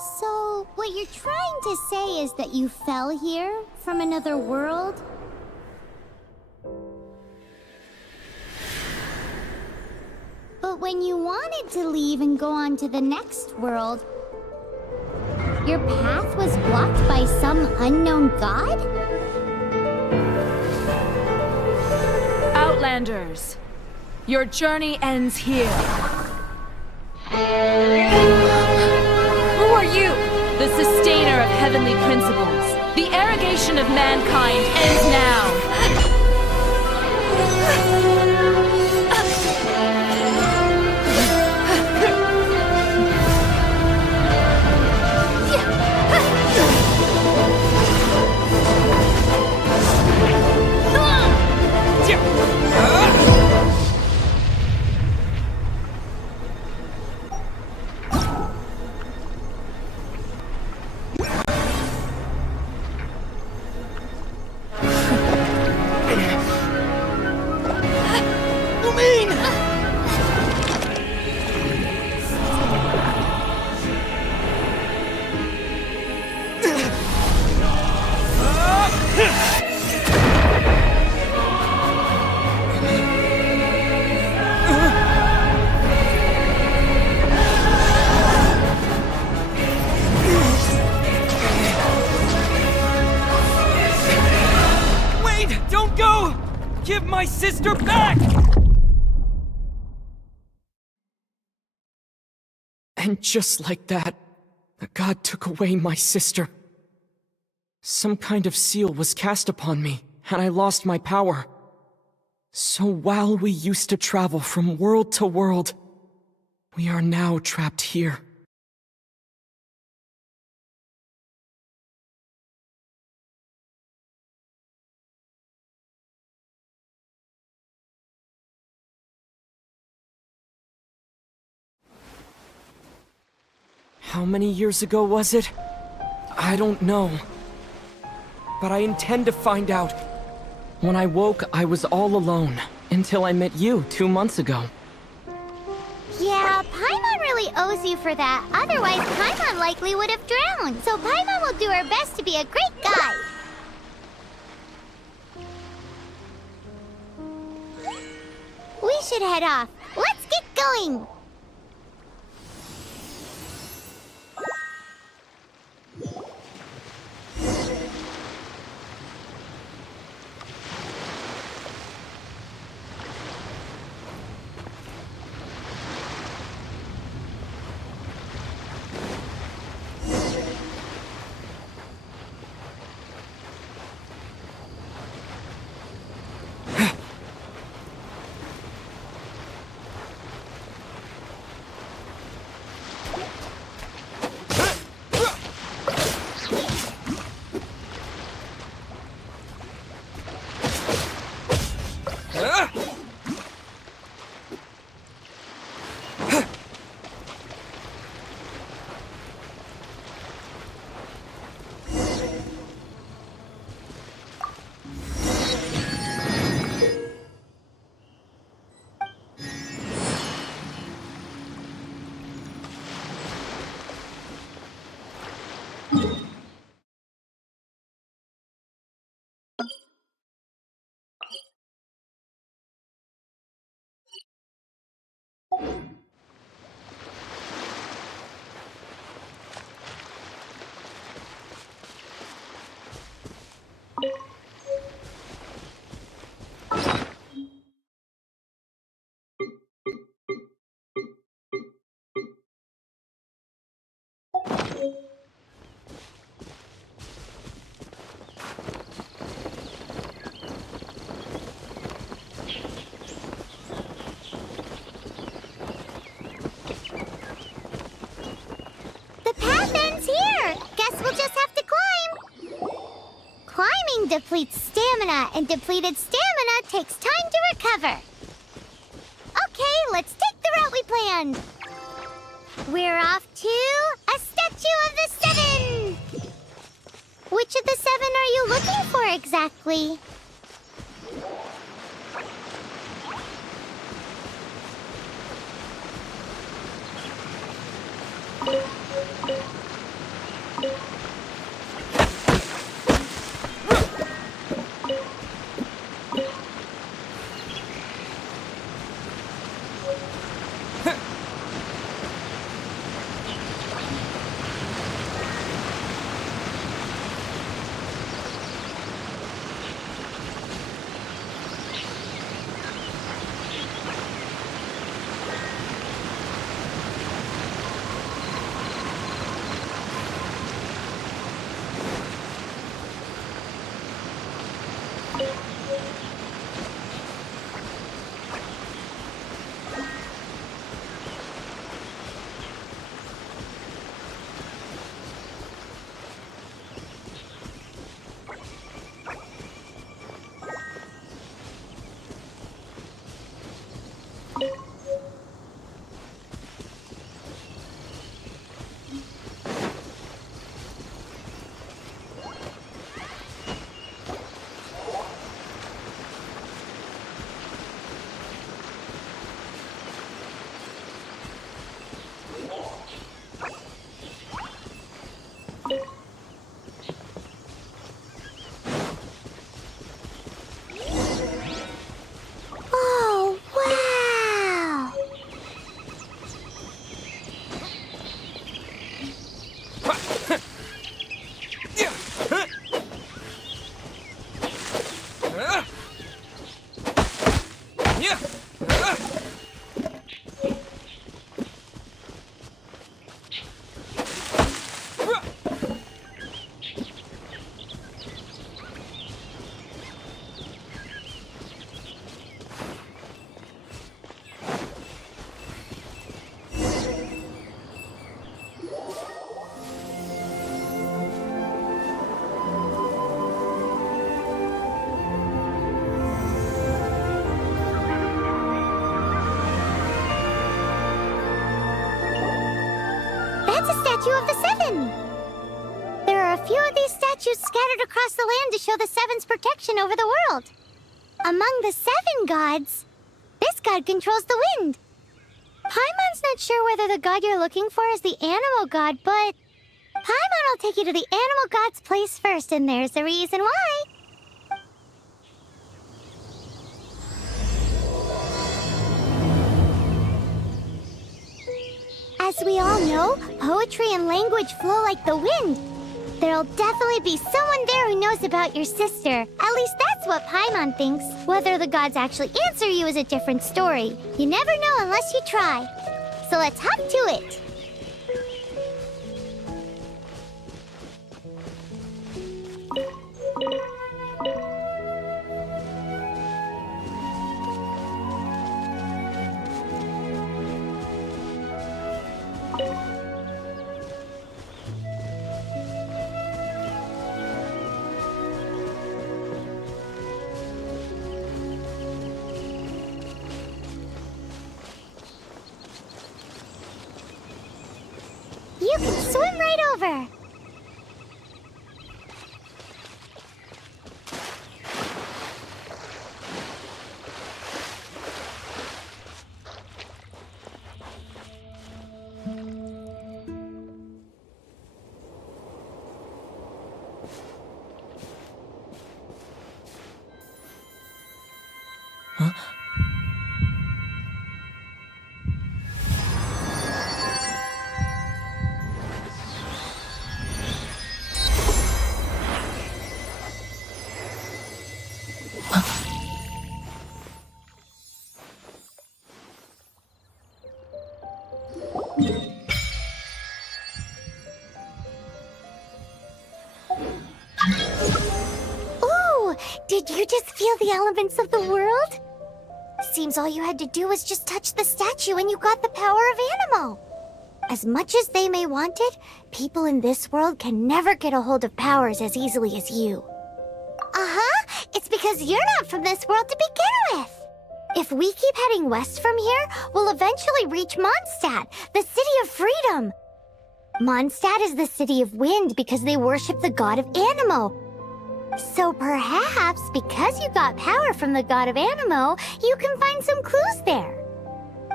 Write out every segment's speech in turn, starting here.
So, what you're trying to say is that you fell here from another world? But when you wanted to leave and go on to the next world, your path was blocked by some unknown god? Outlanders, your journey ends here. Who are you? The sustainer of heavenly principles. The arrogation of mankind ends now. Give my sister back! And just like that, the god took away my sister. Some kind of seal was cast upon me, and I lost my power. So while we used to travel from world to world, we are now trapped here. How many years ago was it? I don't know. But I intend to find out. When I woke, I was all alone, until I met you 2 months ago. Yeah, Paimon really owes you for that. Otherwise, Paimon likely would have drowned. So Paimon will do her best to be a great guide. We should head off. Let's get going! Depletes stamina, and depleted stamina takes time to recover. Okay, let's take the route we planned. We're off to a statue of the seven. Which of the seven are you looking for exactly? Oh, wow! That's a statue of the Seven! There are a few of these statues scattered across the land to show the Seven's protection over the world. Among the Seven gods, this god controls the wind. Paimon's not sure whether the god you're looking for is the animal god, but Paimon will take you to the animal god's place first, and there's the reason why. As we all know, poetry and language flow like the wind. There'll definitely be someone there who knows about your sister. At least that's what Paimon thinks. Whether the gods actually answer you is a different story. You never know unless you try. So let's hop to it. You can swim right over. Ooh, did you just feel the elements of the world? Seems all you had to do was just touch the statue and you got the power of Animo. As much as they may want it, people in this world can never get a hold of powers as easily as you. Uh-huh, it's because you're not from this world to begin with. If we keep heading west from here, we'll eventually reach Mondstadt, the city of freedom. Mondstadt is the city of wind because they worship the god of Animo. So perhaps, because you got power from the god of Animo, you can find some clues there.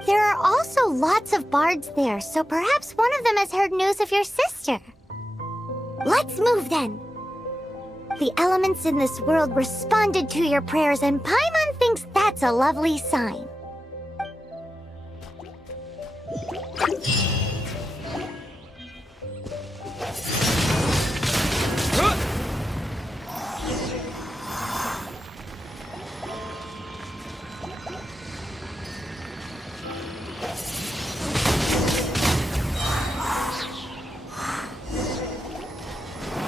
There are also lots of bards there, so perhaps one of them has heard news of your sister. Let's move then. The elements in this world responded to your prayers, and Paimon thinks that's a lovely sign.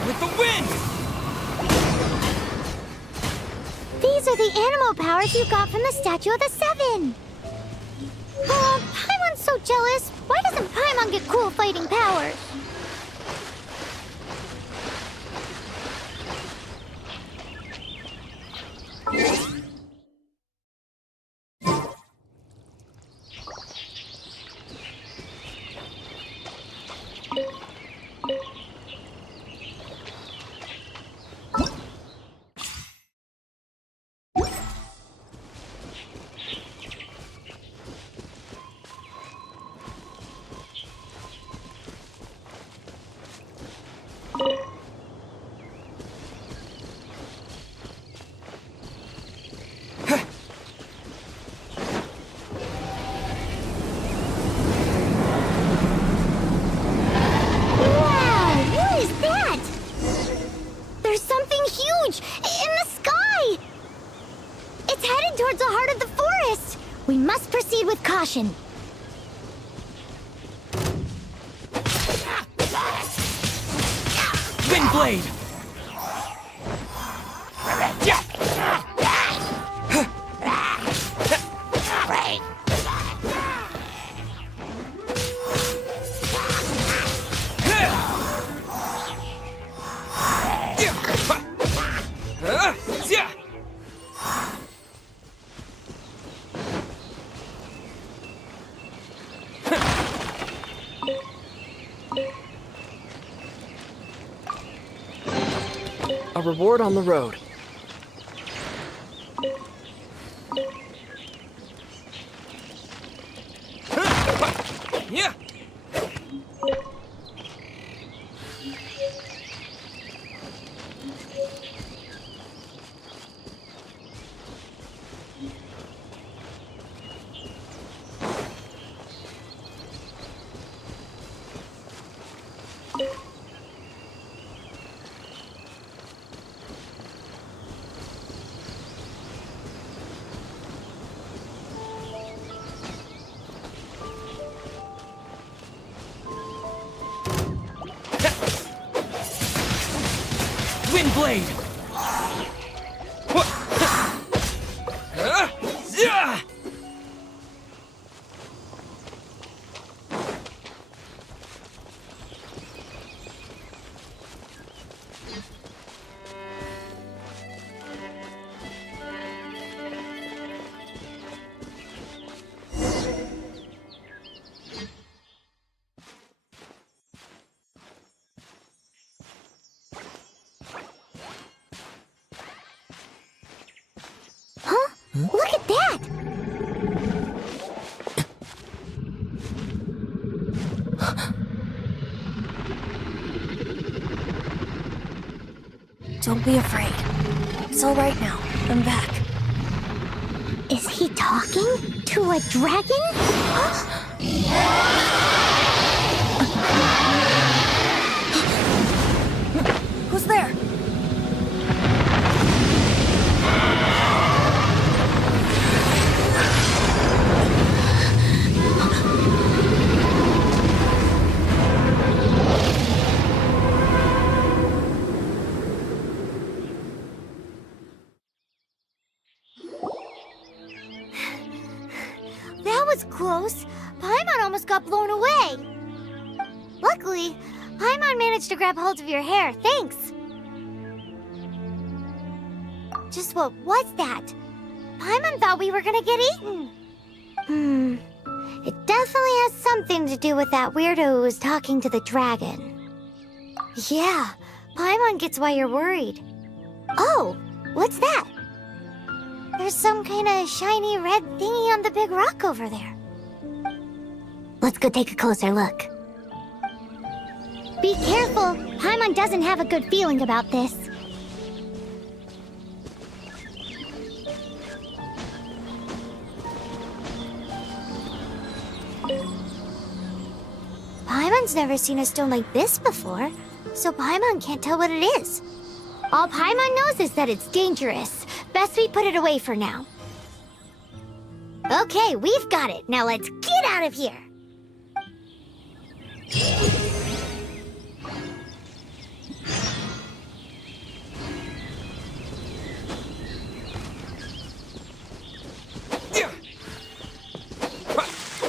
With the wind! These are the animal powers you got from the Statue of the Seven. Oh, Paimon's so jealous. Why doesn't Paimon get cool fighting powers? Towards the heart of the forest! We must proceed with caution. Windblade! A reward on the road. Yeah. Windblade! Look at that! Don't be afraid. It's all right now. I'm back. Is he talking to a dragon? Who's there? That was close. Paimon almost got blown away. Luckily, Paimon managed to grab hold of your hair. Thanks. Just what was that? Paimon thought we were gonna get eaten. It definitely has something to do with that weirdo who was talking to the dragon. Yeah, Paimon gets why you're worried. Oh, what's that? There's some kind of shiny red thingy on the big rock over there. Let's go take a closer look. Be careful! Paimon doesn't have a good feeling about this. Paimon's never seen a stone like this before, so Paimon can't tell what it is. All Paimon knows is that it's dangerous. Best we put it away for now. Okay, we've got it. Now let's get out of here.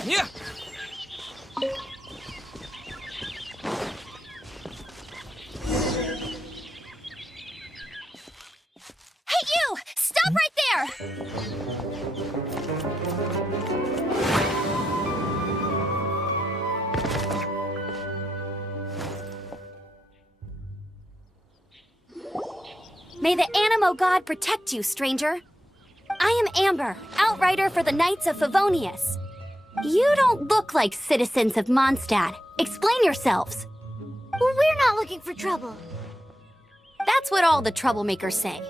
Yeah. Hey, you! Stop right there! May the Animo God protect you, stranger. I am Amber, outrider for the Knights of Favonius. You don't look like citizens of Mondstadt. Explain yourselves. Well, we're not looking for trouble. That's what all the troublemakers say.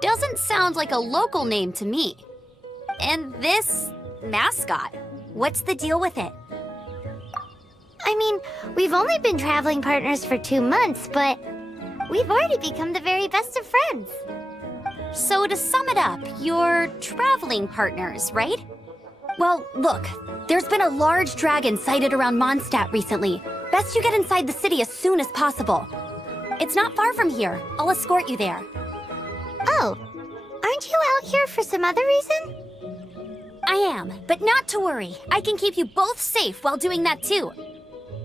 Doesn't sound like a local name to me. And this mascot, what's the deal with it? I mean, we've only been traveling partners for 2 months, but we've already become the very best of friends. So to sum it up, you're traveling partners, right? Well, look, there's been a large dragon sighted around Mondstadt recently. Best you get inside the city as soon as possible. It's not far from here. I'll escort you there. Oh, aren't you out here for some other reason? I am, but not to worry. I can keep you both safe while doing that too.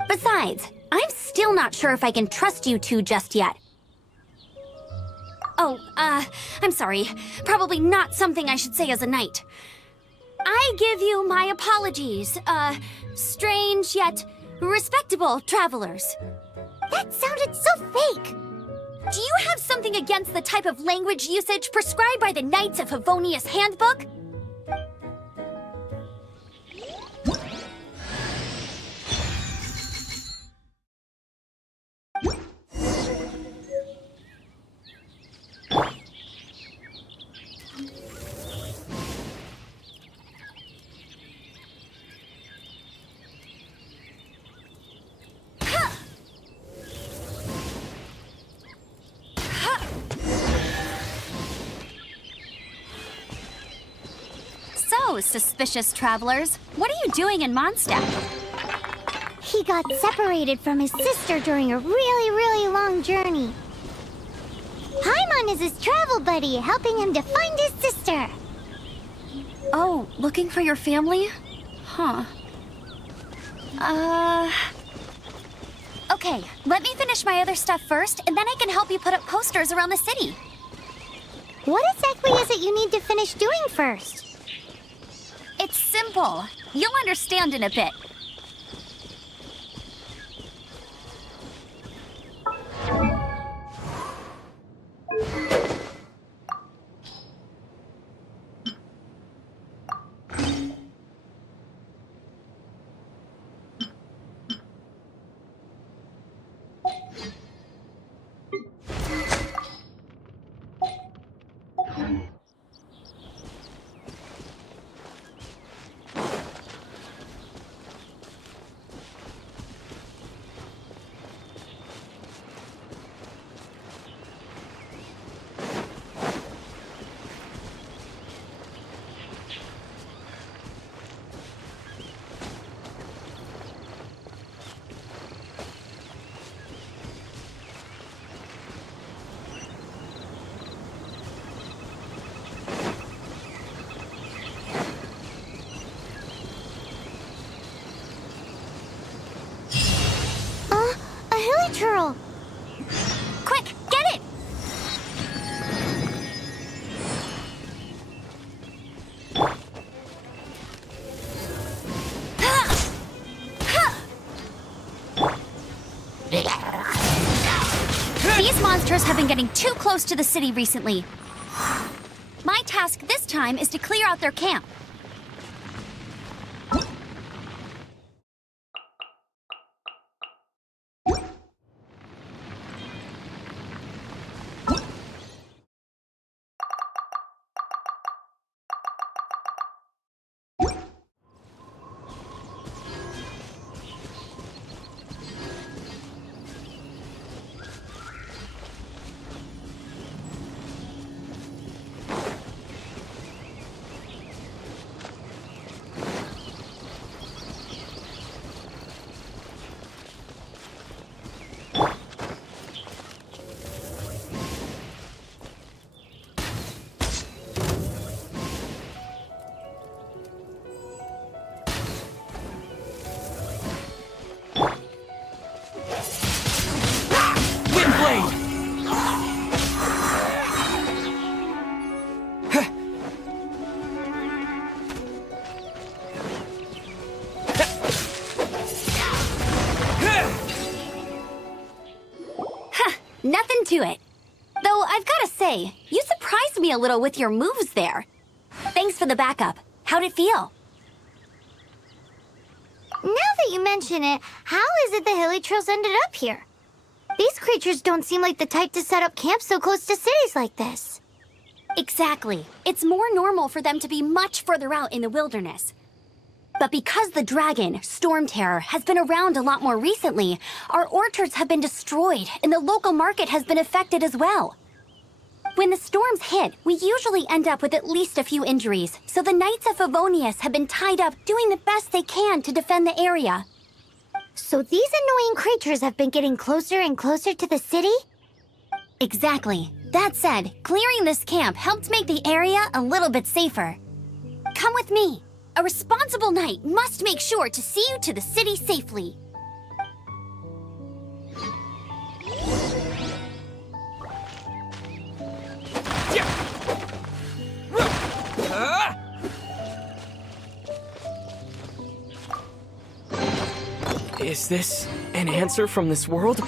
Besides, I'm still not sure if I can trust you two just yet. Oh, I'm sorry. Probably not something I should say as a knight. I give you my apologies, strange yet respectable travelers. That sounded so fake. Do you have something against the type of language usage prescribed by the Knights of Favonius Handbook? So, suspicious travelers, what are you doing in Mondstadt? He got separated from his sister during a really long journey. Paimon is his travel buddy, helping him to find his sister. Oh, looking for your family? Huh. Okay, let me finish my other stuff first, and then I can help you put up posters around the city. What exactly is it you need to finish doing first? It's simple. You'll understand in a bit. A hilly churl. Quick, get it! These monsters have been getting too close to the city recently. My task this time is to clear out their camp. Nothing to it. Though I've gotta say, you surprised me a little with your moves there. Thanks for the backup. How'd it feel? Now that you mention it, how is it the Hilly Trails ended up here? These creatures don't seem like the type to set up camp so close to cities like this. Exactly. It's more normal for them to be much further out in the wilderness. But because the dragon, Storm Terror, has been around a lot more recently, our orchards have been destroyed and the local market has been affected as well. When the storms hit, we usually end up with at least a few injuries, so the Knights of Favonius have been tied up doing the best they can to defend the area. So these annoying creatures have been getting closer and closer to the city? Exactly. That said, clearing this camp helped make the area a little bit safer. Come with me. A responsible knight must make sure to see you to the city safely. Is this an answer from this world?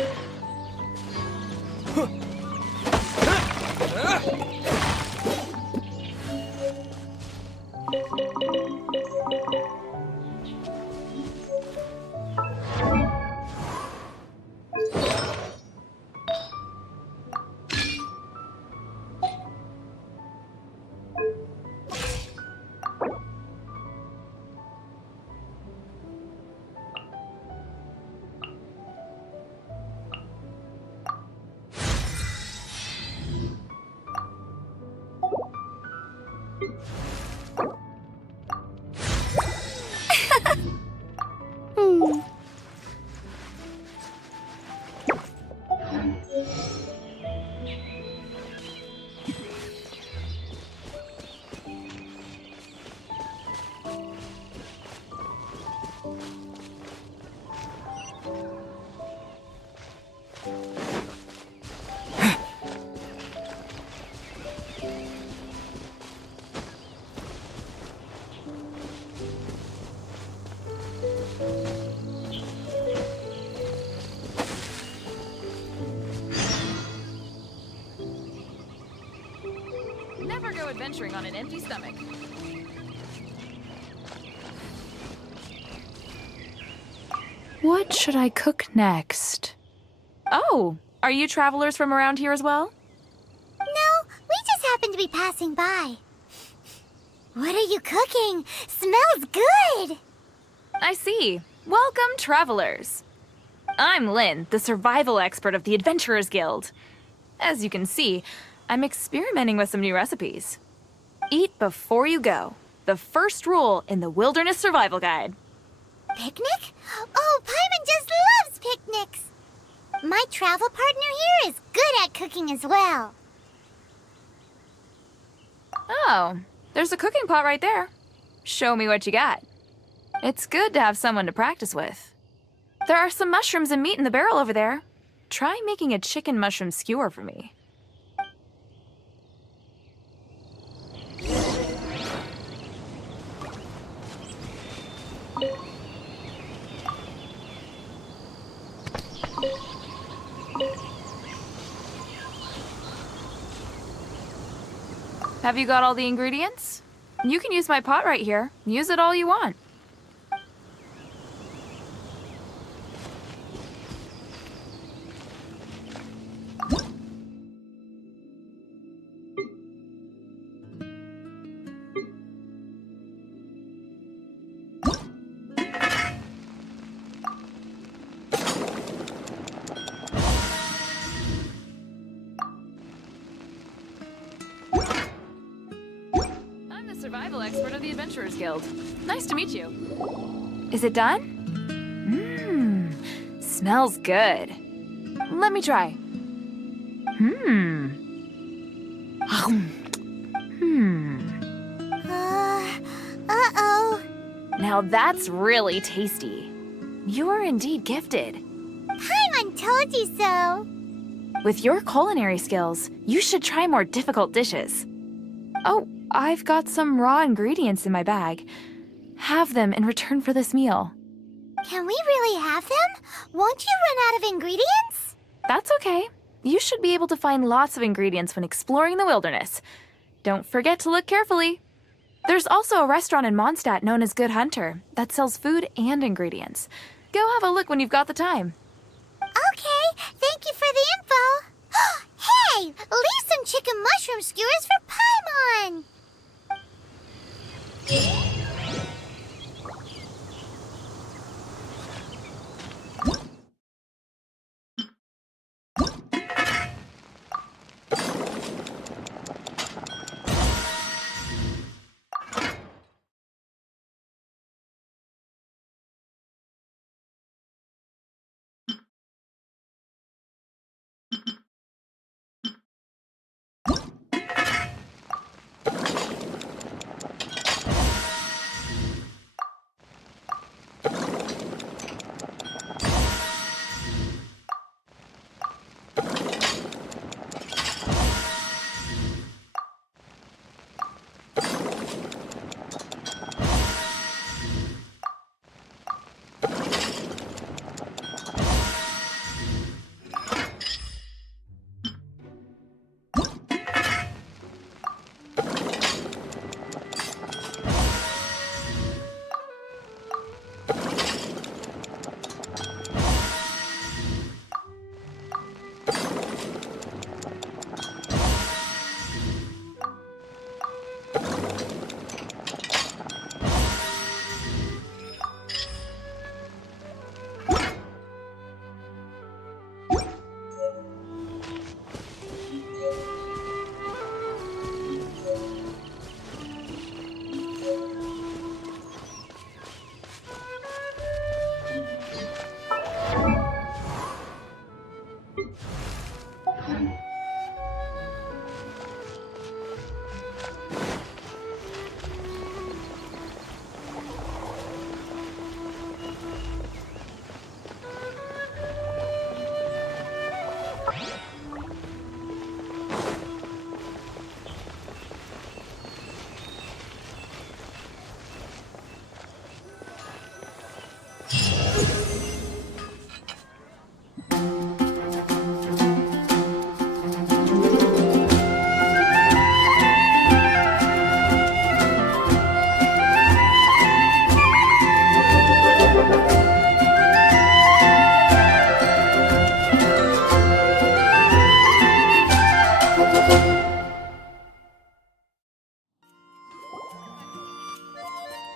Never go adventuring on an empty stomach. What should I cook next? Oh, are you travelers from around here as well? No, we just happen to be passing by. What are you cooking? Smells good! I see. Welcome, travelers. I'm Lynn, the survival expert of the Adventurers Guild. As you can see, I'm experimenting with some new recipes. Eat before you go. The first rule in the Wilderness Survival Guide. Picnic? Oh, Paimon just loves picnics! My travel partner here is good at cooking as well. Oh, there's a cooking pot right there. Show me what you got. It's good to have someone to practice with. There are some mushrooms and meat in the barrel over there. Try making a chicken mushroom skewer for me. Have you got all the ingredients? You can use my pot right here. Use it all you want. Survival expert of the Adventurers Guild. Nice to meet you. Is it done? Smells good. Let me try. Uh-oh. Now that's really tasty. You're indeed gifted. Paimon told you so. With your culinary skills, you should try more difficult dishes. Oh, I've got some raw ingredients in my bag. Have them in return for this meal. Can we really have them? Won't you run out of ingredients? That's okay. You should be able to find lots of ingredients when exploring the wilderness. Don't forget to look carefully. There's also a restaurant in Mondstadt known as Good Hunter that sells food and ingredients. Go have a look when you've got the time. Okay, thank you for the info. Hey, leave some chicken mushroom skewers for Paimon.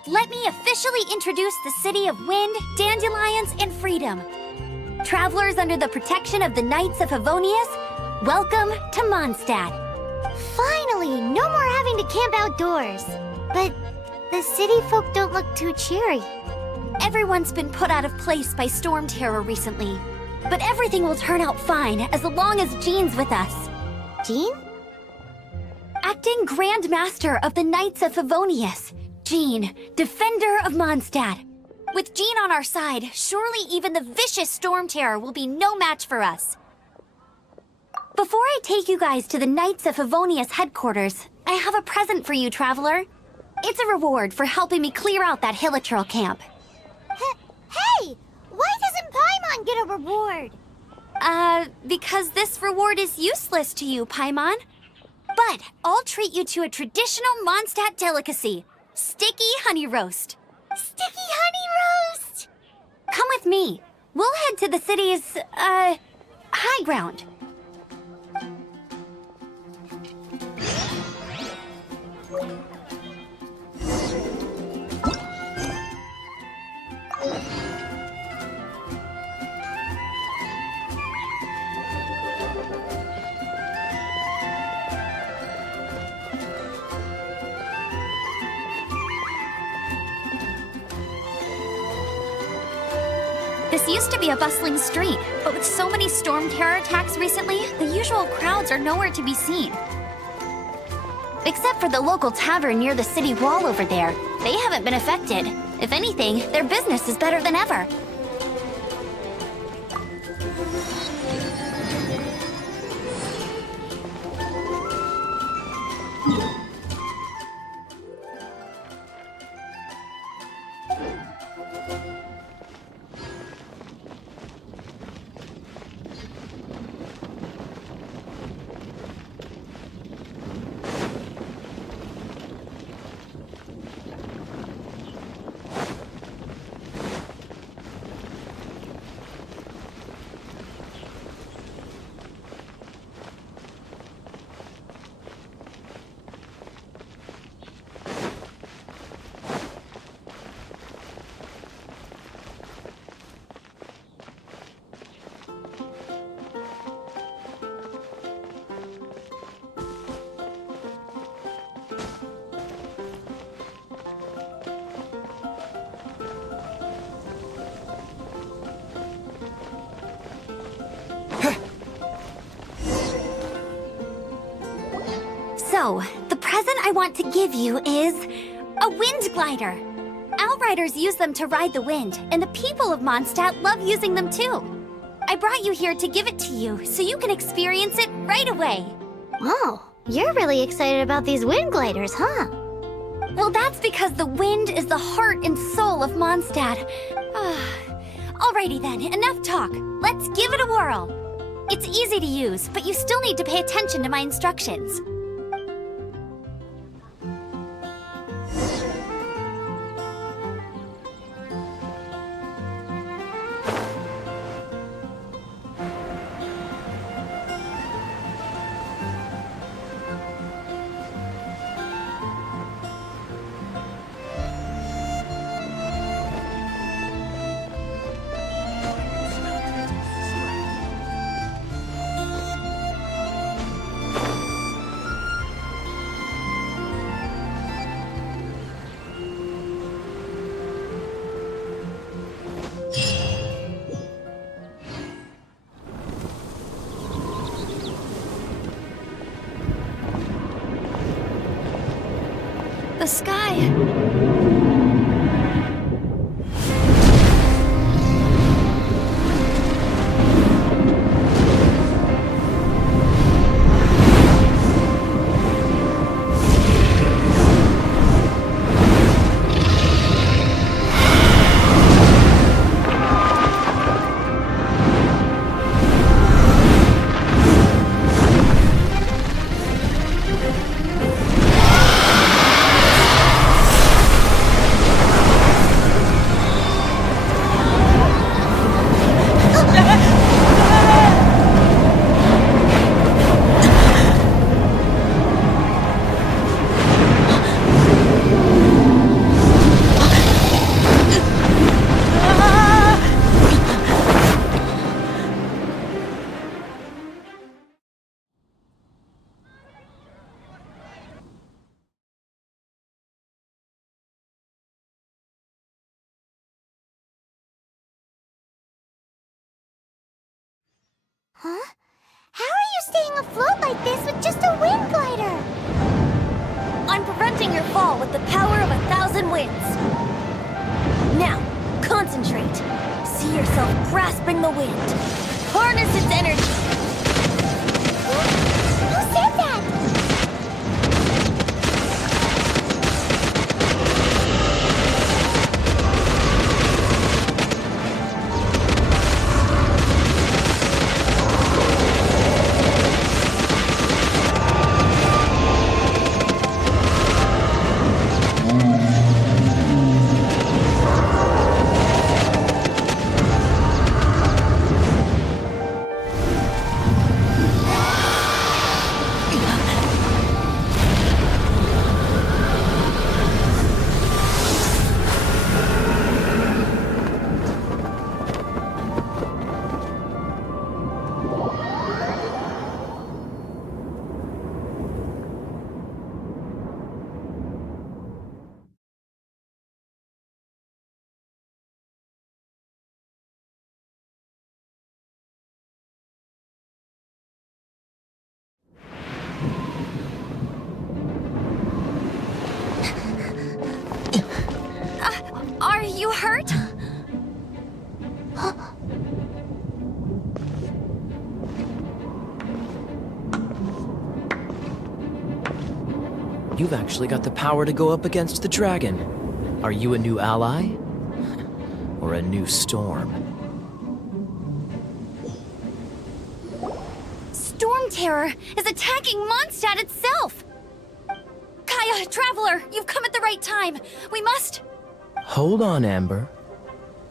Let me officially introduce the city of wind, dandelions, and freedom. Travelers under the protection of the Knights of Favonius, welcome to Mondstadt. Finally, no more having to camp outdoors. But the city folk don't look too cheery. Everyone's been put out of place by storm terror recently. But everything will turn out fine as long as Jean's with us. Jean? Acting Grand Master of the Knights of Favonius, Jean, Defender of Mondstadt. With Jean on our side, surely even the vicious storm terror will be no match for us. Before I take you guys to the Knights of Favonius headquarters, I have a present for you, Traveler. It's a reward for helping me clear out that Hilichurl camp. Hey! Why doesn't Paimon get a reward? Because this reward is useless to you, Paimon. But I'll treat you to a traditional Mondstadt delicacy, sticky honey roast. Sticky honey roast! Come with me. We'll head to the city's, high ground. This used to be a bustling street, but with so many storm terror attacks recently, the usual crowds are nowhere to be seen. Except for the local tavern near the city wall over there. They haven't been affected. If anything, their business is better than ever. So, the present I want to give you is a wind glider. Outriders use them to ride the wind, and the people of Mondstadt love using them too. I brought you here to give it to you, so you can experience it right away. Oh, you're really excited about these wind gliders, huh? Well, that's because the wind is the heart and soul of Mondstadt. Alrighty then, enough talk. Let's give it a whirl. It's easy to use, but you still need to pay attention to my instructions. The sky. Huh? How are you staying afloat like this with just a wind glider? I'm preventing your fall with the power of 1,000 winds. Now, concentrate. See yourself grasping the wind. Harness its energy. Who said that? Are you hurt? You've actually got the power to go up against the dragon. Are you a new ally? Or a new storm? Storm Terror is attacking Mondstadt itself! Kaya, Traveler, you've come at the right time. We must... Hold on, Amber.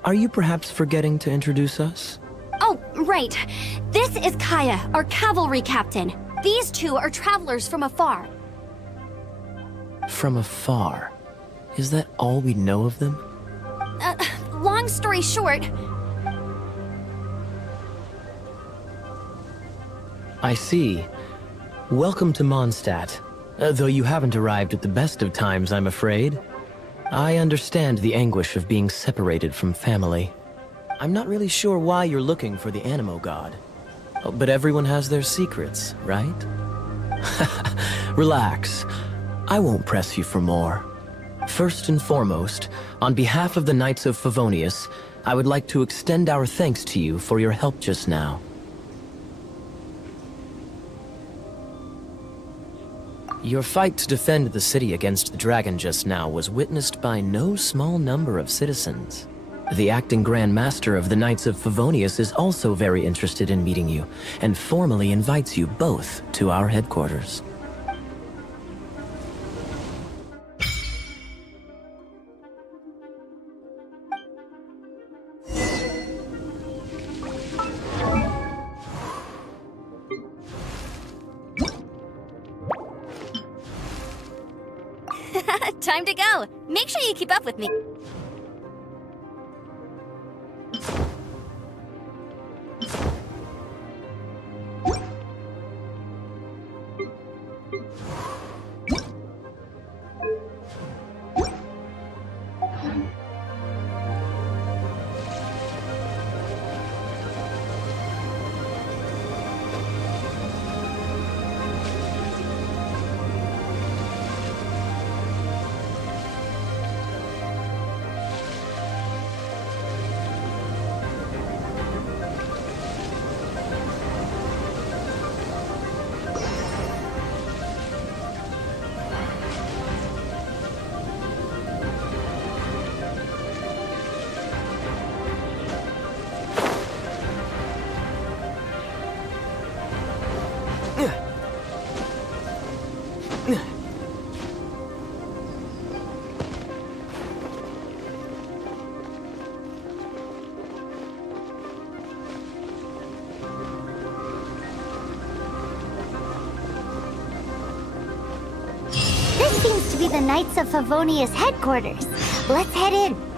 Are you perhaps forgetting to introduce us? Oh, right. This is Kaya, our cavalry captain. These two are travelers from afar. From afar? Is that all we know of them? Long story short... I see. Welcome to Mondstadt. Though you haven't arrived at the best of times, I'm afraid. I understand the anguish of being separated from family. I'm not really sure why you're looking for the Animo God. But everyone has their secrets, right? Relax. I won't press you for more. First and foremost, on behalf of the Knights of Favonius, I would like to extend our thanks to you for your help just now. Your fight to defend the city against the dragon just now was witnessed by no small number of citizens. The acting Grand Master of the Knights of Favonius is also very interested in meeting you, and formally invites you both to our headquarters. Time to go. Make sure you keep up with me. This seems to be the Knights of Favonius headquarters. Let's head in.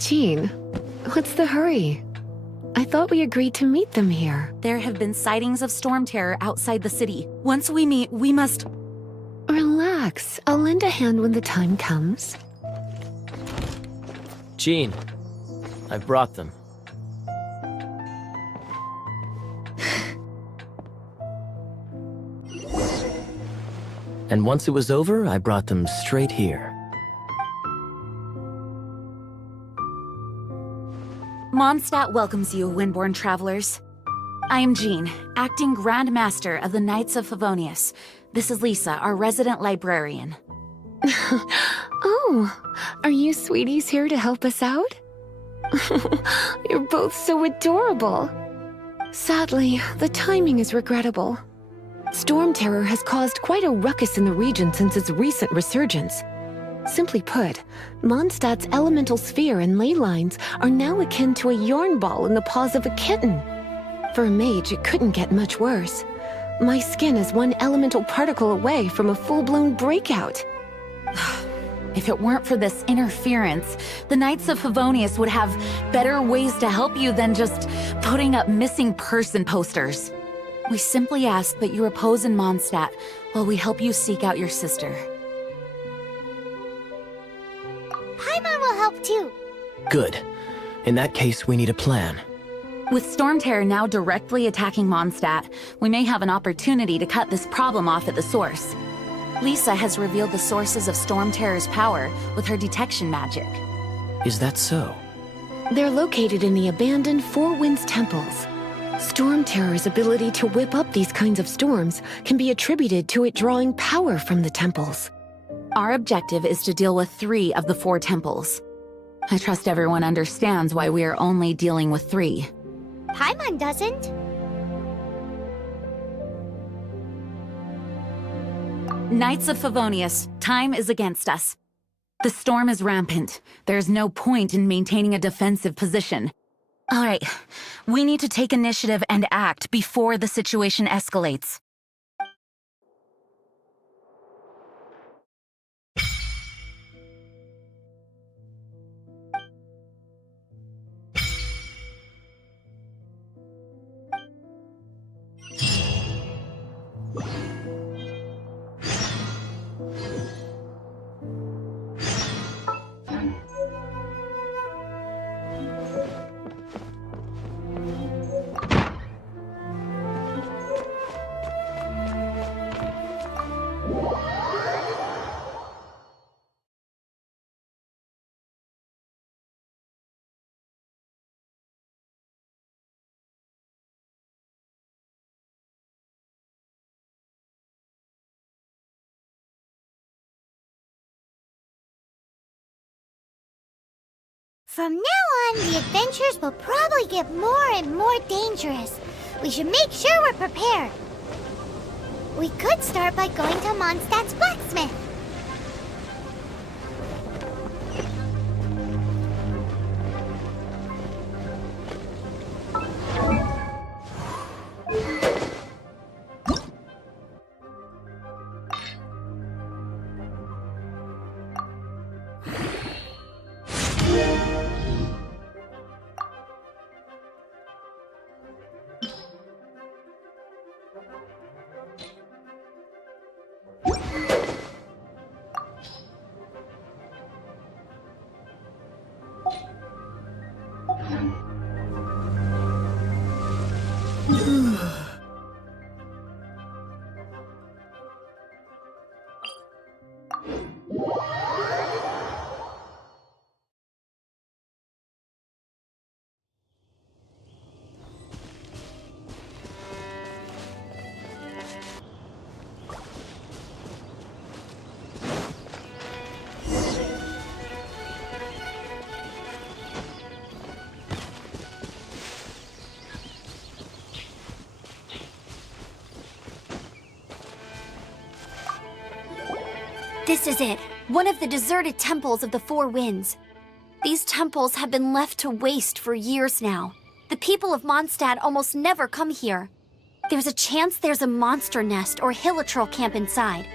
Jean, what's the hurry? I thought we agreed to meet them here. There have been sightings of storm terror outside the city. Once we meet, we must... Relax. I'll lend a hand when the time comes. Jean, I've brought them. And once it was over, I brought them straight here. Mondstadt welcomes you, Windborn travelers. I am Jean, acting Grand Master of the Knights of Favonius. This is Lisa, our resident librarian. Oh, are you sweeties here to help us out? You're both so adorable. Sadly, the timing is regrettable. Storm Terror has caused quite a ruckus in the region since its recent resurgence. Simply put, Mondstadt's elemental sphere and ley lines are now akin to a yarn ball in the paws of a kitten. For a mage, it couldn't get much worse. My skin is one elemental particle away from a full-blown breakout. If it weren't for this interference, the Knights of Favonius would have better ways to help you than just putting up missing person posters. We simply ask that you repose in Mondstadt while we help you seek out your sister. Paimon will help too. Good. In that case, we need a plan. With Storm Terror now directly attacking Mondstadt, we may have an opportunity to cut this problem off at the source. Lisa has revealed the sources of Storm Terror's power with her detection magic. Is that so? They're located in the abandoned Four Winds temples. Storm Terror's ability to whip up these kinds of storms can be attributed to it drawing power from the temples. Our objective is to deal with 3 of the 4 temples. I trust everyone understands why we are only dealing with 3. Paimon doesn't. Knights of Favonius, time is against us. The storm is rampant. There's no point in maintaining a defensive position. All right, we need to take initiative and act before the situation escalates. From now on, the adventures will probably get more and more dangerous. We should make sure we're prepared. We could start by going to Mondstadt's blacksmith. This is it. One of the deserted temples of the Four Winds. These temples have been left to waste for years now. The people of Mondstadt almost never come here. There's a chance there's a monster nest or hilitrol camp inside.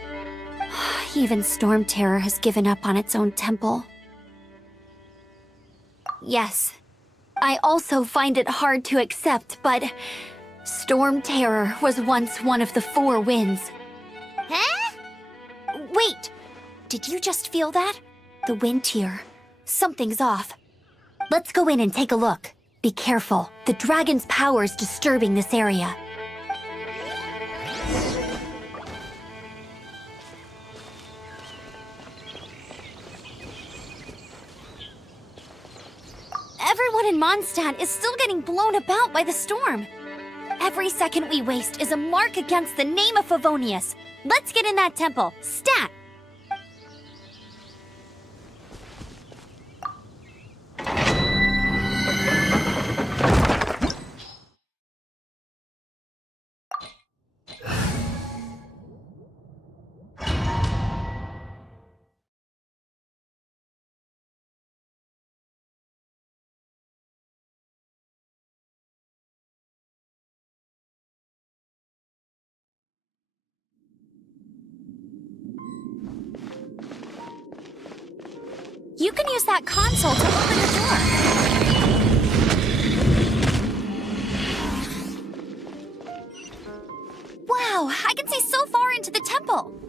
Even Storm Terror has given up on its own temple. Yes, I also find it hard to accept, but Storm Terror was once one of the Four Winds. Huh? Wait! Did you just feel that? The wind here. Something's off. Let's go in and take a look. Be careful. The dragon's power is disturbing this area. Everyone in Mondstadt is still getting blown about by the storm. Every second we waste is a mark against the name of Favonius. let's get in that temple. Stat! You can use that console to open the door. Wow, I can see so far into the temple.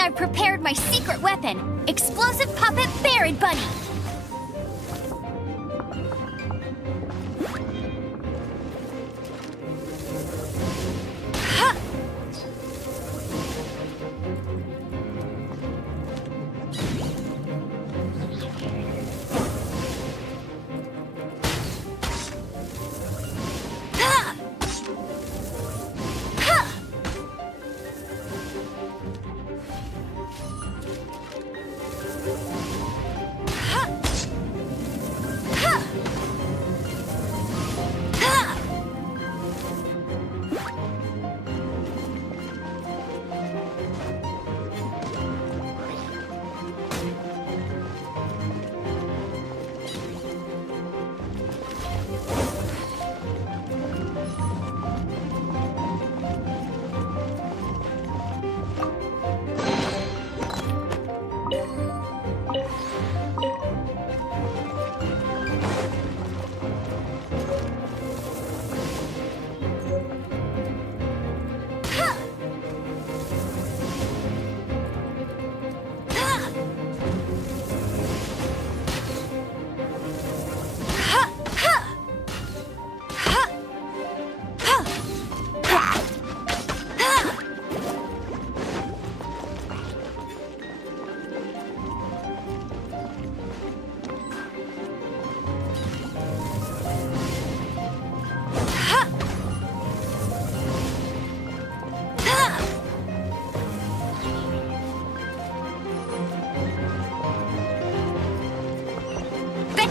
I've prepared my secret weapon, Explosive Puppet Buried Bunny.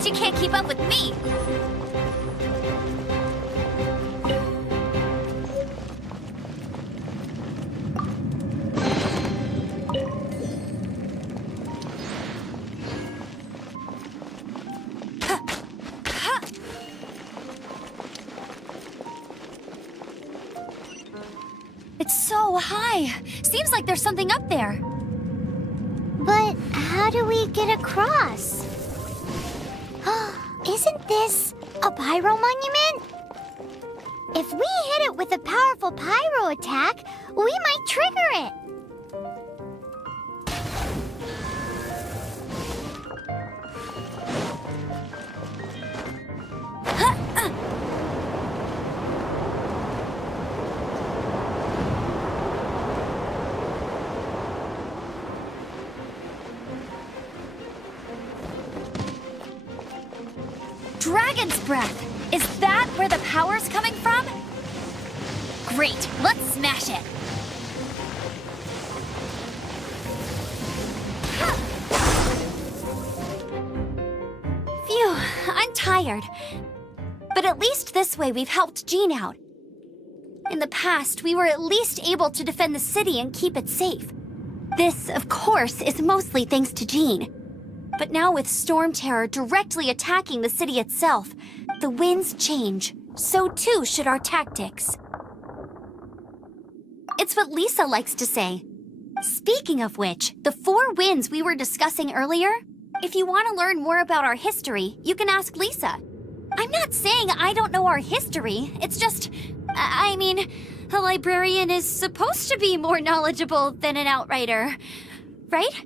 You can't keep up with me. It's so high. Seems like there's something up there. But how do we get across? Isn't this a pyro monument? If we hit it with a powerful pyro attack, we might trigger it. dragon's breath! Is that where the power's coming from? Great, let's smash it! Phew, I'm tired. But at least this way we've helped Jean out. In the past, we were at least able to defend the city and keep it safe. This, of course, is mostly thanks to Jean. But now with Storm Terror directly attacking the city itself, the winds change. So too should our tactics. It's what Lisa likes to say. Speaking of which, the 4 winds we were discussing earlier, if you want to learn more about our history, you can ask Lisa. I'm not saying I don't know our history, it's just, I mean, a librarian is supposed to be more knowledgeable than an outrider, right?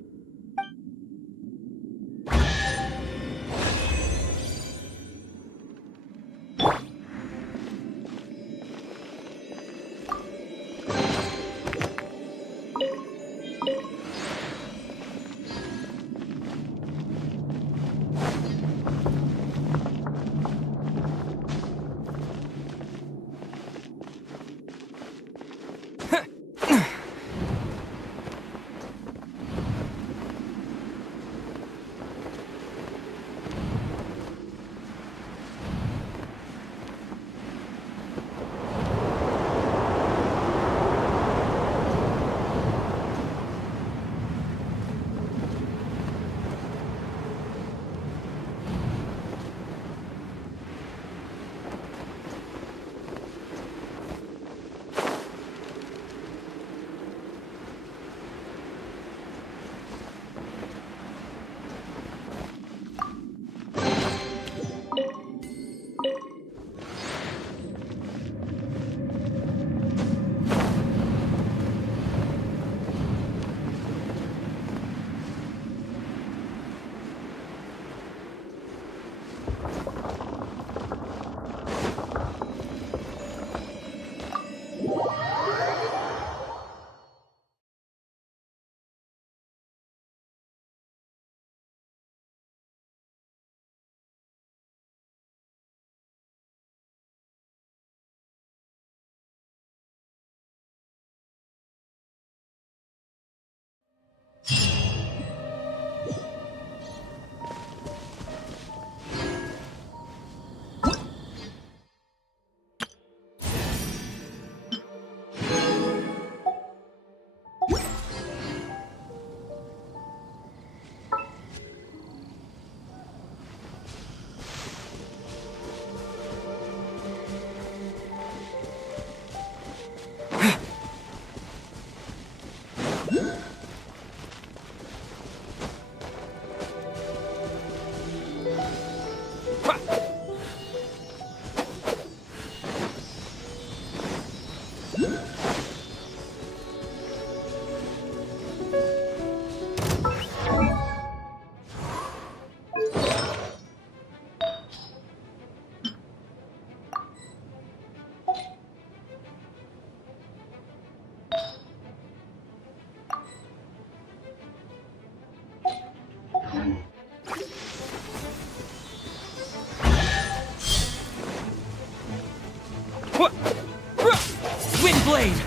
Windblade!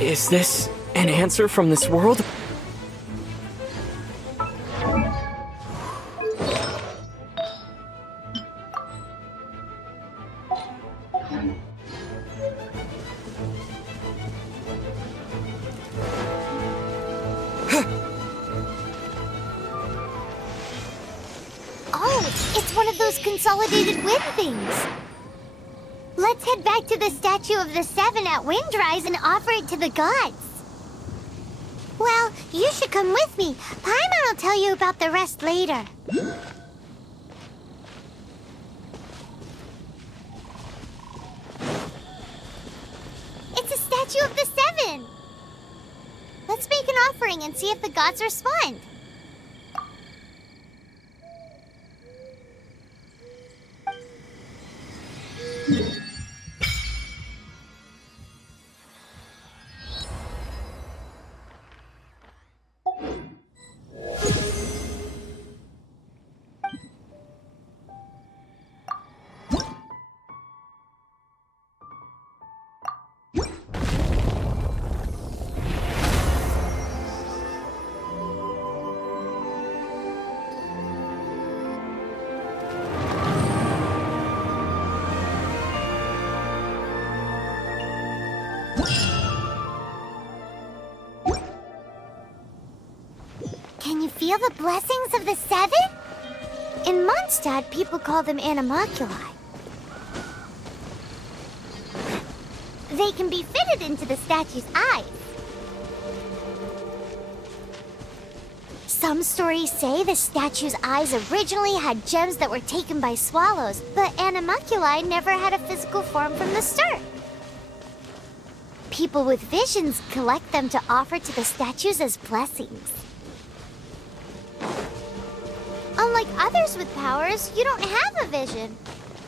Is this an answer from this world? Oh, it's one of those consolidated wind things. Let's head back to the statue of the Seven at Windrise and offer it to the gods. Well, you should come with me. Paimon will tell you about the rest later. It's a statue of the Seven. Let's make an offering and see if the gods respond. feel the blessings of the seven? In Mondstadt, people call them animalculi. They can be fitted into the statue's eyes. Some stories say the statue's eyes originally had gems that were taken by swallows, but animalculi never had a physical form from the start. People with visions collect them to offer to the statues as blessings. Unlike others with powers, you don't have a vision.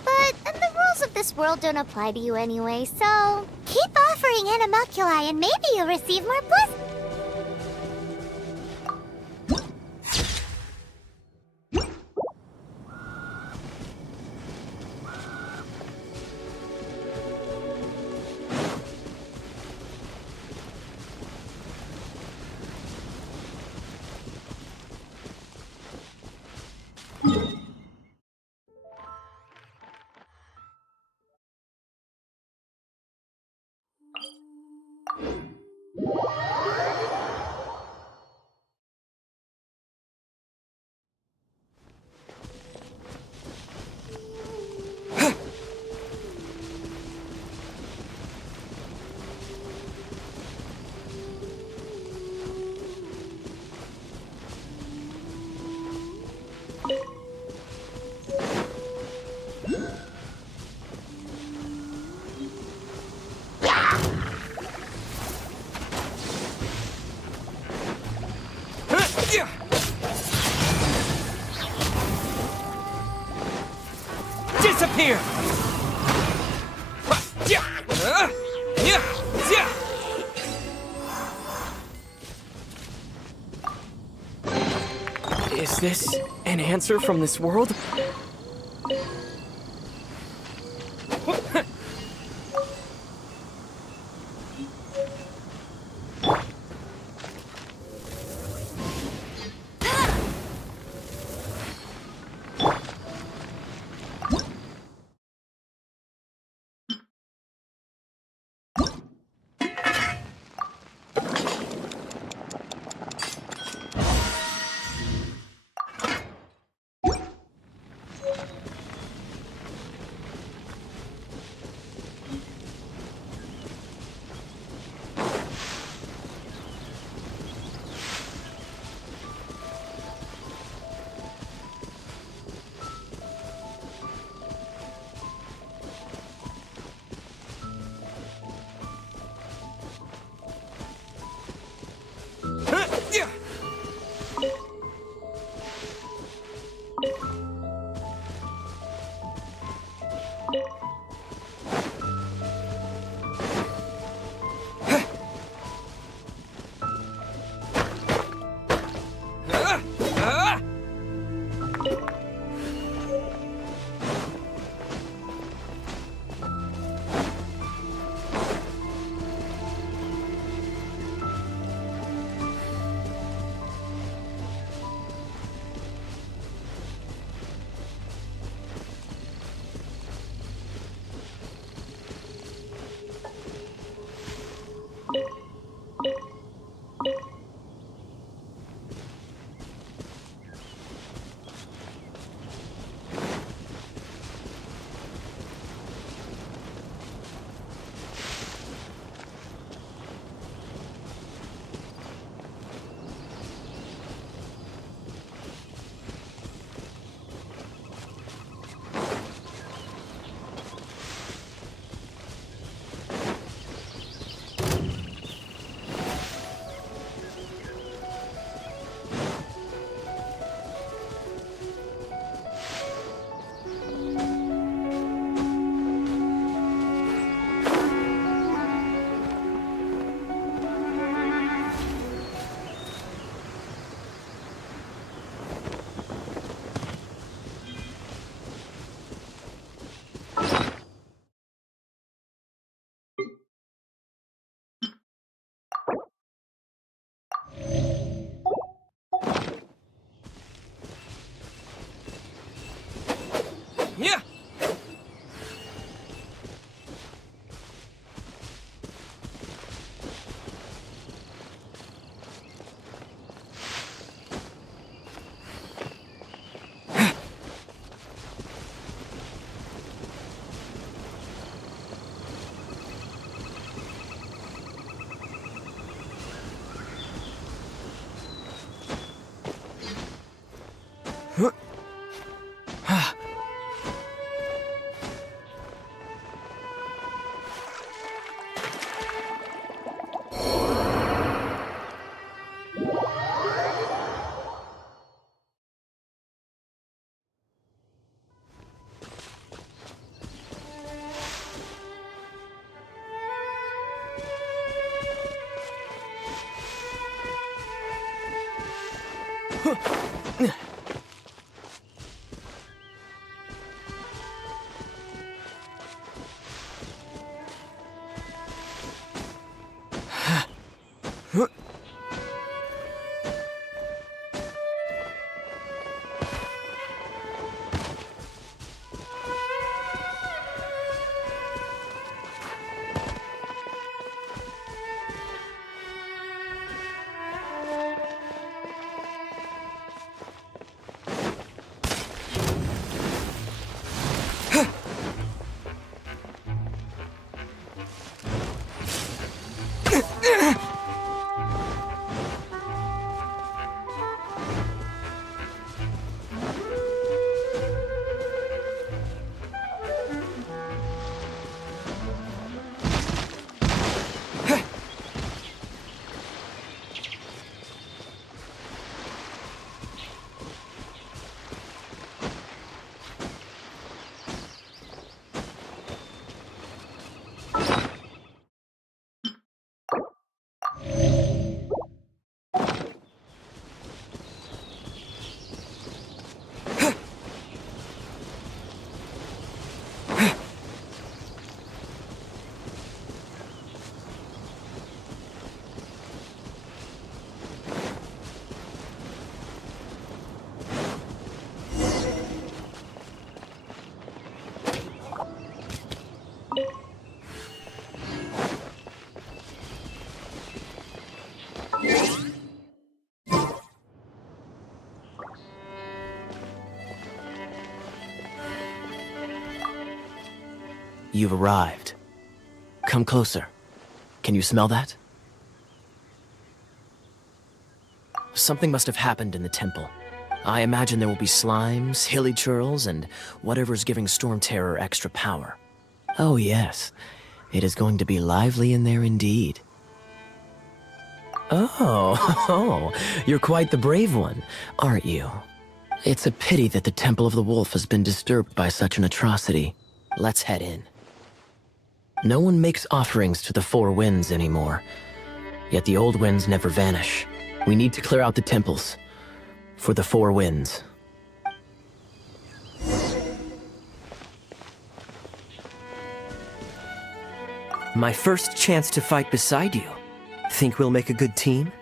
But the rules of this world don't apply to you anyway, so keep offering animalculi and maybe you'll receive more blessings. Disappear! Is this an answer from this world? You've arrived. Come closer. Can you smell that? Something must have happened in the temple. I imagine there will be slimes, hilly churls, and whatever's giving Storm Terror extra power. Oh yes, it is going to be lively in there indeed. Oh, you're quite the brave one, aren't you? It's a pity that the Temple of the Wolf has been disturbed by such an atrocity. Let's head in. No one makes offerings to the Four Winds anymore, yet the old winds never vanish. We need to clear out the temples for the Four Winds. My first chance to fight beside you. Think we'll make a good team?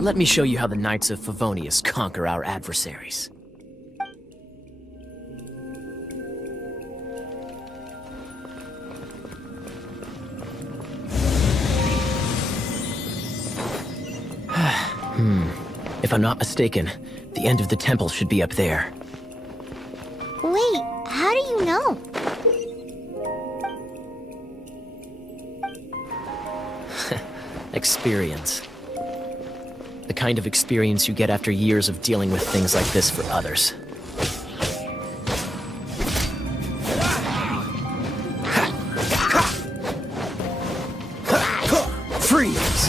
Let me show you how the Knights of Favonius conquer our adversaries. If I'm not mistaken, the end of the temple should be up there. Wait, how do you know? Experience. The kind of experience you get after years of dealing with things like this for others. Freeze!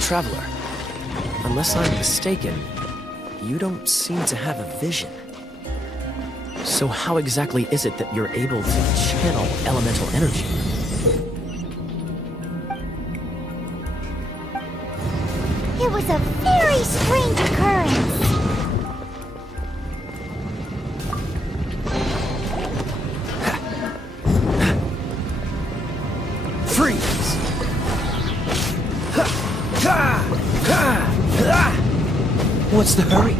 Traveler, unless I'm mistaken, you don't seem to have a vision. So how exactly is it that you're able to channel elemental energy? It was a very strange occurrence. Freeze! What's the hurry?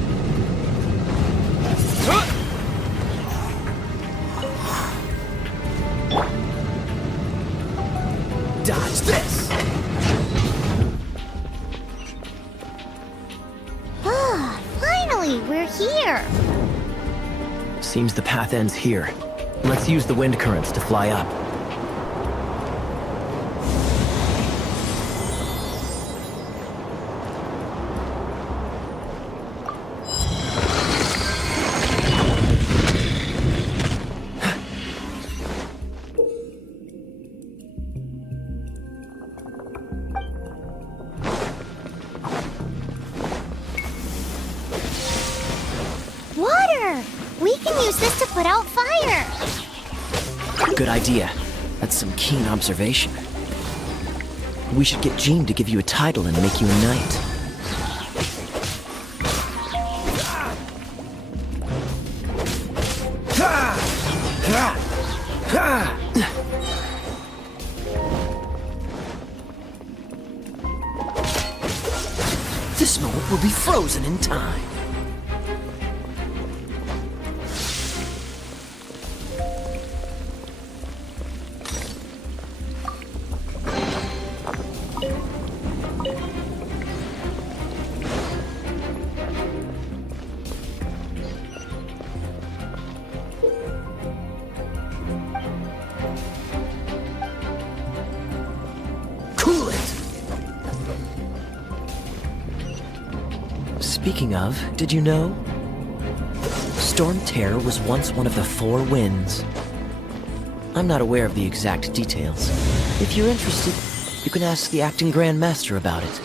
Dodge this! here. Seems the path ends here. Let's use the wind currents to fly up. Water! We can use this to put out fire. Good idea. That's some keen observation. We should get Jean to give you a title and make you a knight. This moment will be frozen in time. Cool it! Speaking of, did you know? Storm Terror was once one of the 4 winds. I'm not aware of the exact details. If you're interested, you can ask the acting Grand Master about it.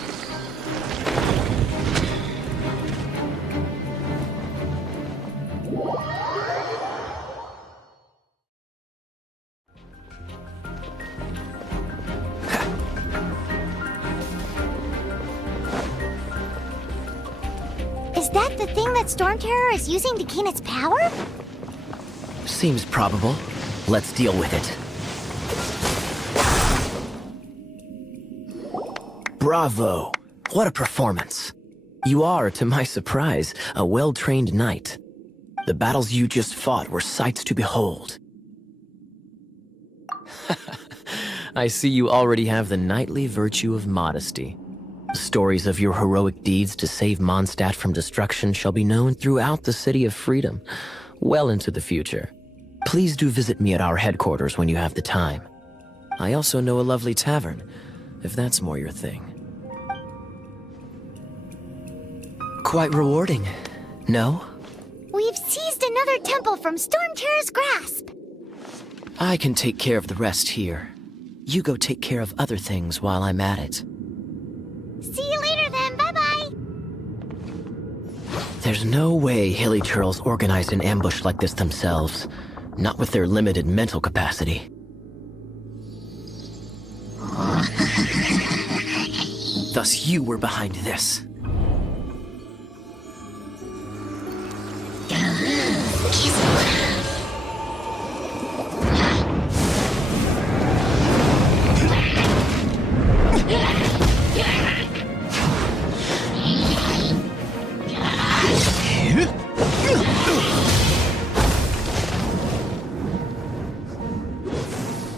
Is that the thing that Storm Terror is using to gain its power? Seems probable. Let's deal with it. Bravo! What a performance. You are, to my surprise, a well-trained knight. The battles you just fought were sights to behold. I see you already have the knightly virtue of modesty. Stories of your heroic deeds to save Mondstadt from destruction shall be known throughout the City of Freedom, well into the future. Please do visit me at our headquarters when you have the time. I also know a lovely tavern, if that's more your thing. Quite rewarding, no? We've seized another temple from Storm Terror's grasp. I can take care of the rest here. You go take care of other things while I'm at it. See you later then, bye-bye. There's no way Hilly Churls organized an ambush like this themselves. Not with their limited mental capacity. Thus you were behind this.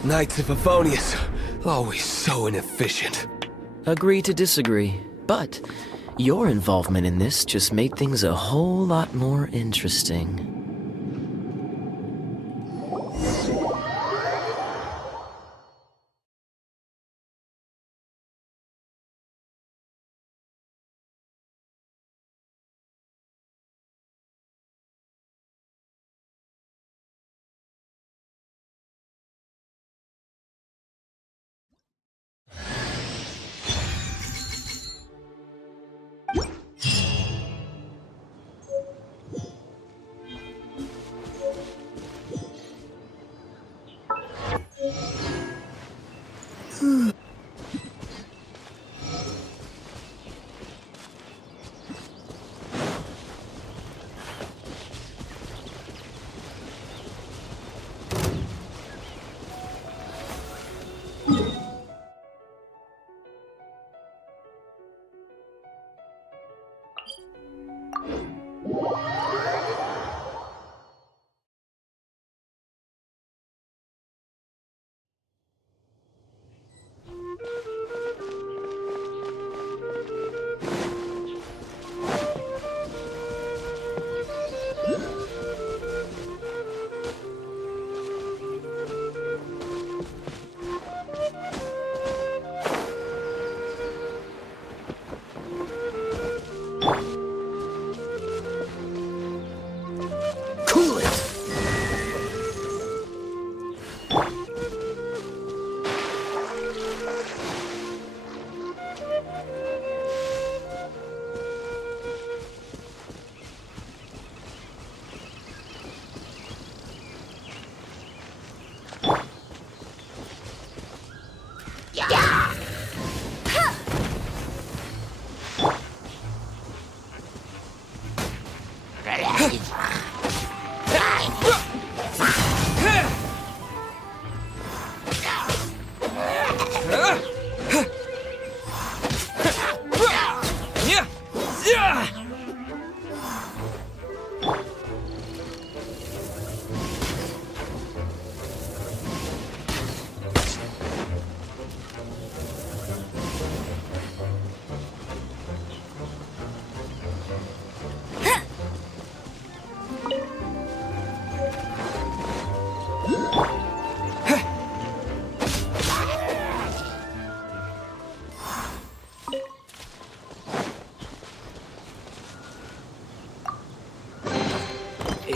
Knights of Favonius, always so inefficient. Agree to disagree, but your involvement in this just made things a whole lot more interesting.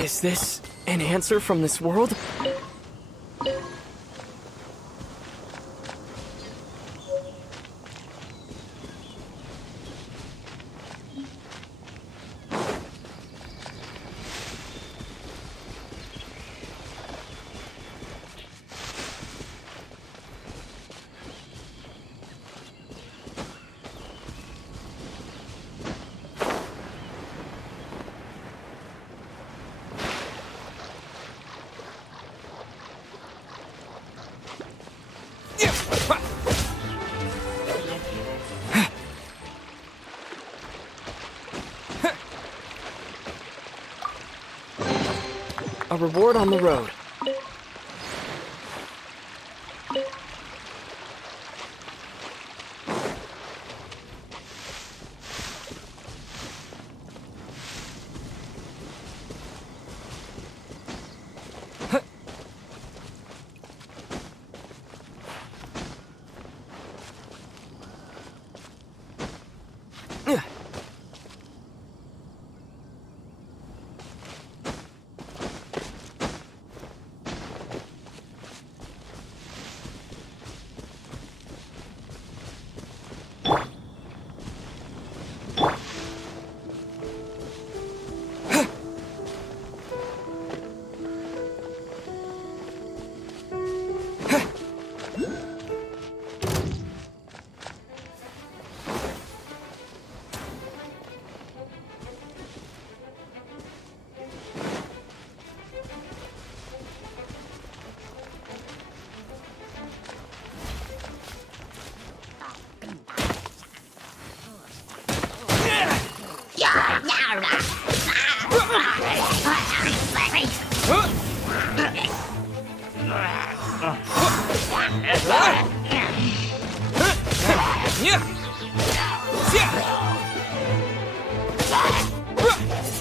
Is this an answer from this world? A reward on the road.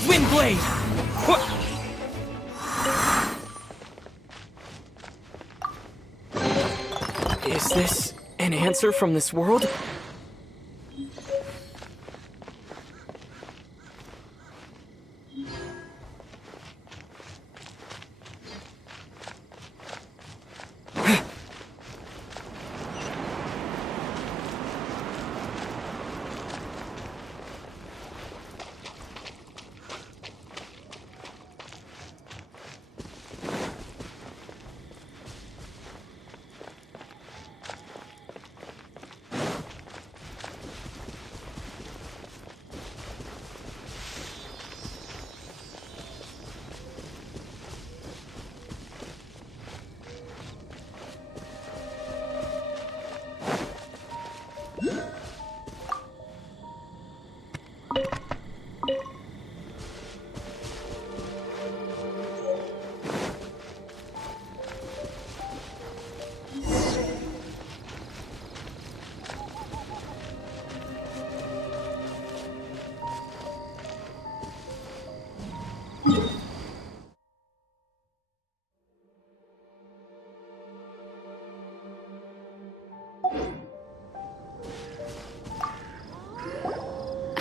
Windblade! Is this an answer from this world?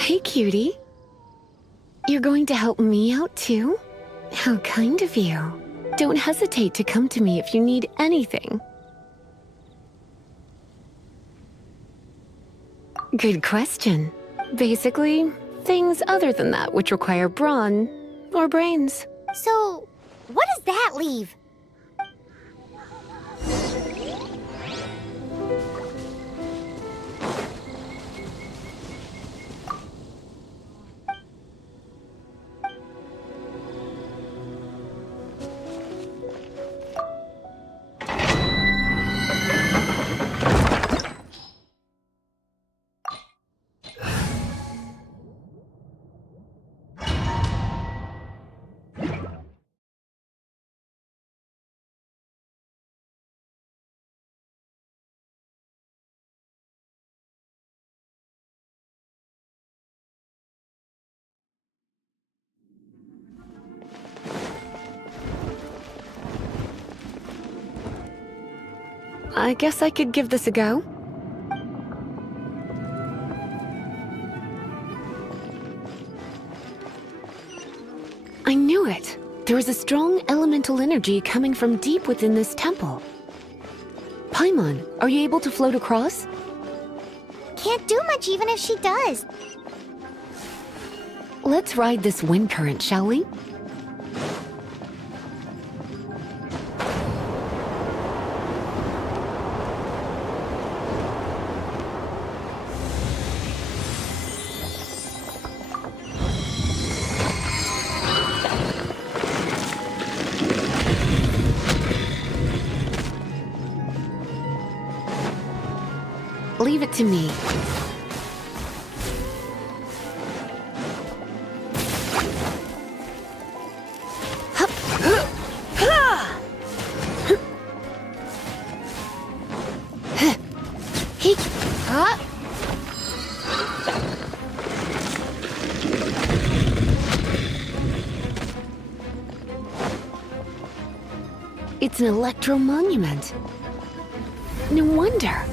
Hey, cutie. You're going to help me out, too? How kind of you. Don't hesitate to come to me if you need anything. Good question. Basically, things other than that which require brawn or brains. So, what does that leave? I guess I could give this a go. I knew it. There is a strong elemental energy coming from deep within this temple. Paimon, are you able to float across? Can't do much even if she does. Let's ride this wind current, shall we? Leave it to me. It's an electro monument. No wonder.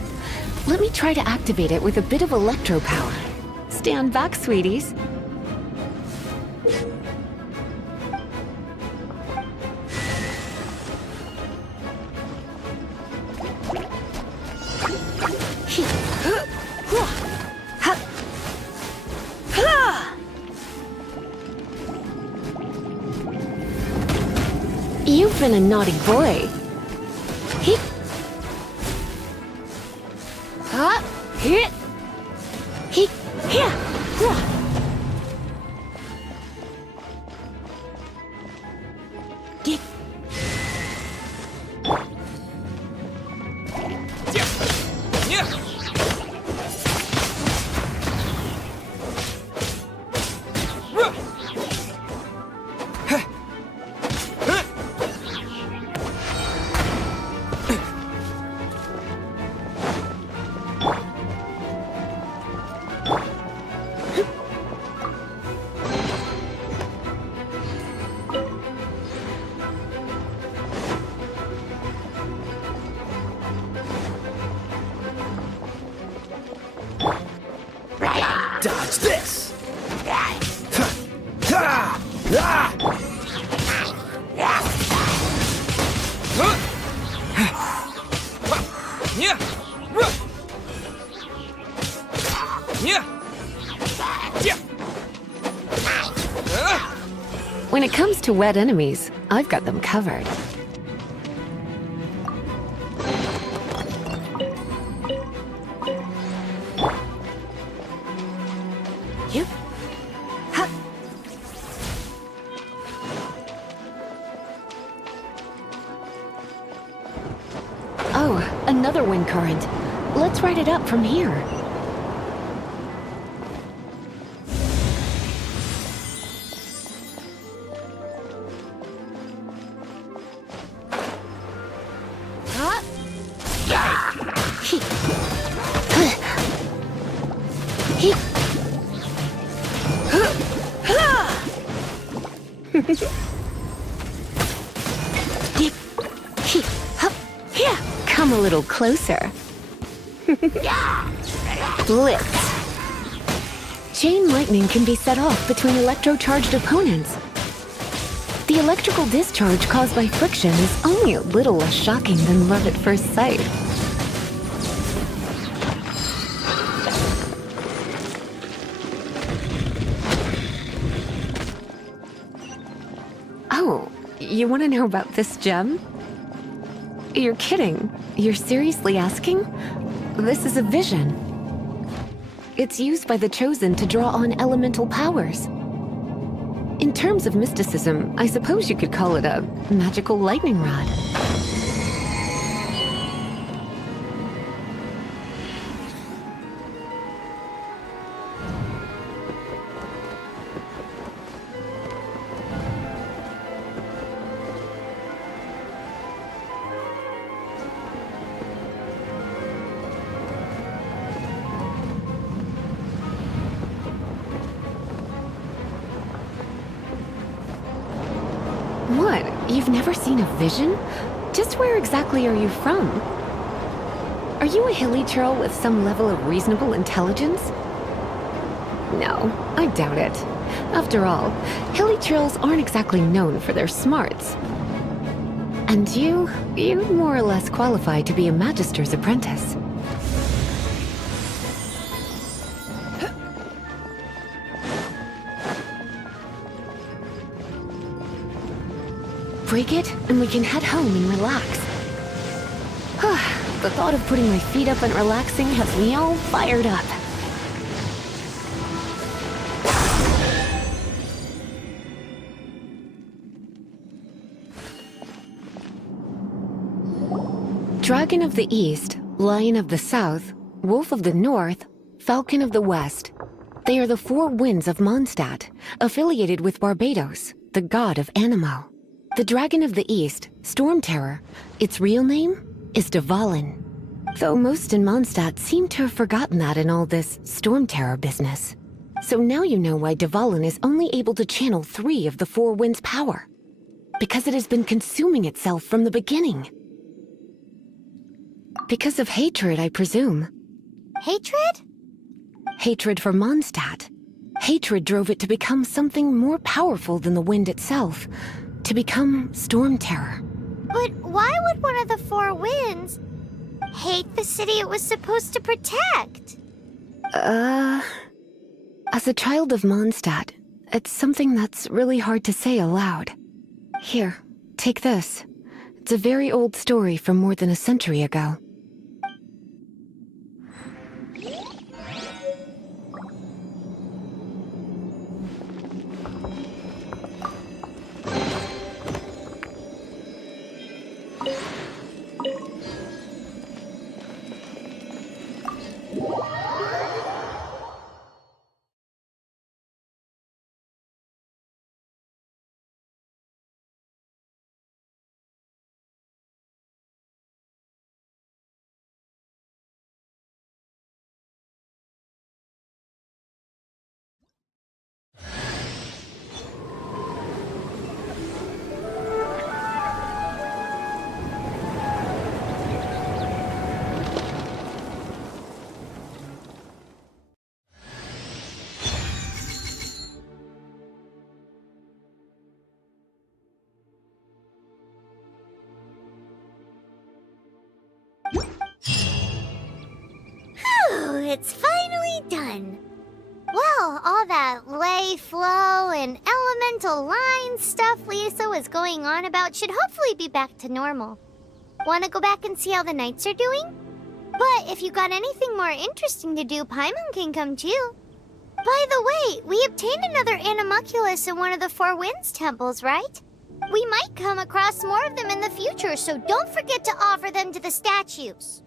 Let me try to activate it with a bit of electro power. Stand back, sweeties. You've been a naughty boy. Dodge this! When it comes to wet enemies, I've got them covered. Oh, another wind current. Let's ride it up from here. Come a little closer. Blitz. Chain lightning can be set off between electro-charged opponents. The electrical discharge caused by friction is only a little less shocking than love at first sight. Oh, you want to know about this gem? You're kidding. You're seriously asking? This is a vision. It's used by the Chosen to draw on elemental powers. In terms of mysticism, I suppose you could call it a magical lightning rod. What? You've never seen a vision? Just where exactly are you from? Are you a hilly churl with some level of reasonable intelligence? No, I doubt it. After all, hilly trails aren't exactly known for their smarts. And you more or less qualify to be a Magister's apprentice. Break it, and we can head home and relax. The thought of putting my feet up and relaxing has me all fired up. Dragon of the East, Lion of the South, Wolf of the North, Falcon of the West. They are the four winds of Mondstadt, affiliated with Barbados, the god of Anemo. The Dragon of the East, Storm Terror, its real name is Dvalin. Though most in Mondstadt seem to have forgotten that in all this Storm Terror business. So now you know why Dvalin is only able to channel 3 of the four winds' power. Because it has been consuming itself from the beginning. Because of hatred, I presume. Hatred? Hatred for Mondstadt. Hatred drove it to become something more powerful than the wind itself. To become Storm Terror. But why would one of the four winds hate the city it was supposed to protect? As a child of Mondstadt, it's something that's really hard to say aloud. Here, take this. It's a very old story from more than a century ago. It's finally done. Well, all that lay, flow, and elemental line stuff Lisa was going on about should hopefully be back to normal. Want to go back and see how the knights are doing? But if you got anything more interesting to do, Paimon can come too. By the way, we obtained another Animalculus in one of the Four Winds temples, right? We might come across more of them in the future, so don't forget to offer them to the statues.